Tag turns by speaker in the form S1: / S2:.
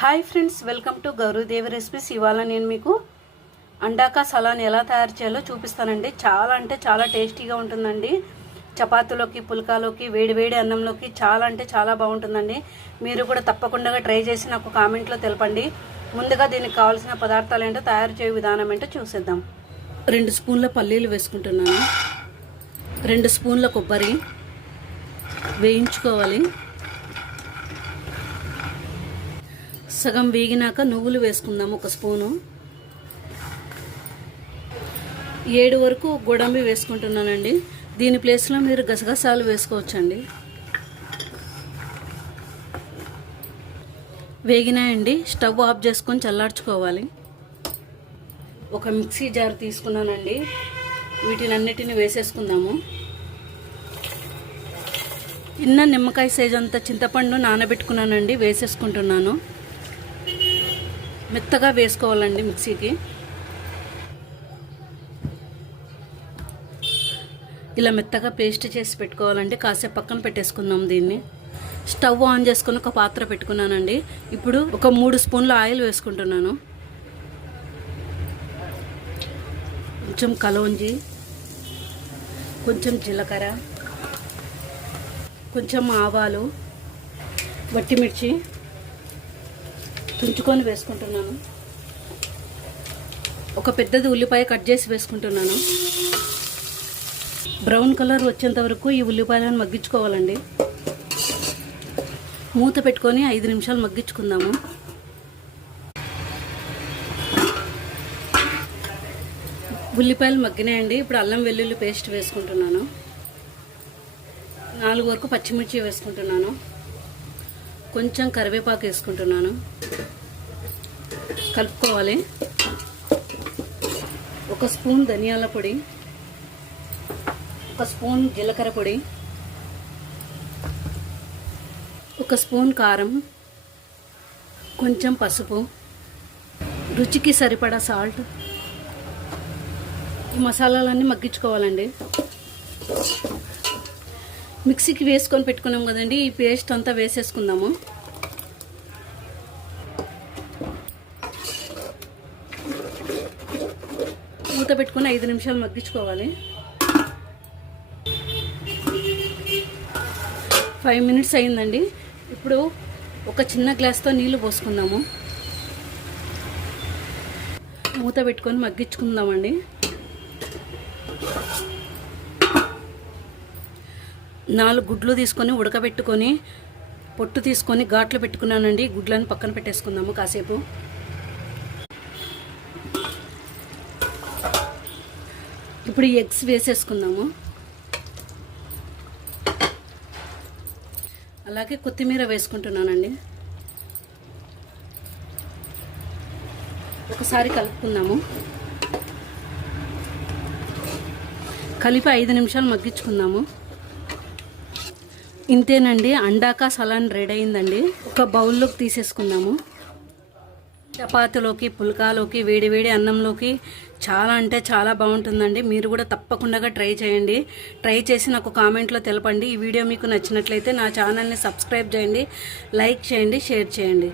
S1: Hi friends welcome to Gauri Devi recipes. ఇవాళ నేను మీకు అండాకా సలాన్ ఎలా తయారు చేయాలో చూపిస్తానండి. చాలా అంటే చాలా టేస్టీగా ఉంటుందండి. చపాతీలోకి పుల్కాలోకి వేడి వేడి అన్నంలోకి చాలా అంటే చాలా బాగుంటుందండి. మీరు కూడా తప్పకుండా ట్రై చేసి నాకు కామెంట్లో తెలపండి. ముందుగా దీనికి కావాల్సిన పదార్థాలు ఏంటో తయారు చేయ విధానం ఏంటో చూసేద్దాం. రెండు స్పూన్ల పల్లీలు వేసుకుంటున్నాను. రెండు స్పూన్ల కొబ్బరి వేయించుకోవాలి. సగం వేగినాక నువ్వులు వేసుకుందాం ఒక స్పూను. ఏడు వరకు గోడంబి వేసుకుంటున్నానండి. దీని ప్లేస్లో మీరు గసగసాలు వేసుకోవచ్చండి. వేగినాయండి. స్టవ్ ఆఫ్ చేసుకొని చల్లార్చుకోవాలి. ఒక మిక్సీ జార్ తీసుకున్నానండి. వీటిని అన్నిటిని వేసేసుకుందాము. చిన్న నిమ్మకాయ సైజ్ అంత చింతపండు నానబెట్టుకున్నానండి. వేసేసుకుంటున్నాను. మెత్తగా వేసుకోవాలండి మిక్సీకి. ఇలా మెత్తగా పేస్ట్ చేసి పెట్టుకోవాలండి. కాసేపు పక్కన పెట్టేసుకుందాం దీన్ని. స్టవ్ ఆన్ చేసుకుని ఒక పాత్ర పెట్టుకున్నానండి. ఇప్పుడు ఒక మూడు స్పూన్ల ఆయిల్ వేసుకుంటున్నాను. కొంచెం కలోంజి కొంచెం జీలకర్ర కొంచెం ఆవాలు వట్టిమిర్చి తుంచుకొని వేసుకుంటున్నాను. ఒక పెద్దది ఉల్లిపాయ కట్ చేసి వేసుకుంటున్నాను. బ్రౌన్ కలర్ వచ్చేంత వరకు ఈ ఉల్లిపాయలను మగ్గించుకోవాలండి. మూత పెట్టుకొని ఐదు నిమిషాలు మగ్గించుకుందాము. ఉల్లిపాయలు మగ్గినాయండి. ఇప్పుడు అల్లం వెల్లుల్లి పేస్ట్ వేసుకుంటున్నాను. నాలుగు వరకు పచ్చిమిర్చి వేసుకుంటున్నాను. కొంచెం కరివేపాకు వేసుకుంటున్నాను. కలుపుకోవాలి. ఒక స్పూన్ ధనియాల పొడి ఒక స్పూన్ జీలకర్ర పొడి ఒక స్పూన్ కారం కొంచెం పసుపు రుచికి సరిపడా సాల్ట్. ఈ మసాలాలన్నీ మగ్గించుకోవాలండి. మిక్సీకి వేసుకొని పెట్టుకున్నాం కదండి ఈ పేస్ట్ అంతా వేసేసుకుందాము. మూత పెట్టుకుని ఐదు నిమిషాలు మగ్గించుకోవాలి. ఫైవ్ మినిట్స్ అయిందండి. ఇప్పుడు ఒక చిన్న గ్లాస్తో నీళ్ళు పోసుకుందాము. మూత పెట్టుకొని మగ్గించుకుందామండి. నాలుగు గుడ్లు తీసుకొని ఉడకబెట్టుకొని పొట్టు తీసుకొని ఘాట్లు పెట్టుకున్నానండి. గుడ్లను పక్కన పెట్టేసుకుందాము కాసేపు. ఇప్పుడు ఎగ్స్ వేసేసుకుందాము. అలాగే కొత్తిమీర వేసుకుంటున్నానండి. ఒకసారి కలుపుకుందాము. కలిపి ఐదు నిమిషాలు మగ్గించుకుందాము. ఇంతేనండి అండాకా సలాన్ రెడీ అయిందండి. ఒక బౌల్లోకి తీసేసుకుందాము. చపాతీలోకి పుల్కాలోకి వేడి వేడి అన్నంలోకి చాలా అంటే చాలా బాగుంటుందండి. మీరు కూడా తప్పకుండా ట్రై చేయండి. ట్రై చేసి నాకు కామెంట్లో తెలపండి. ఈ వీడియో మీకు నచ్చినట్లయితే నా ఛానల్ని సబ్స్క్రైబ్ చేయండి లైక్ చేయండి షేర్ చేయండి.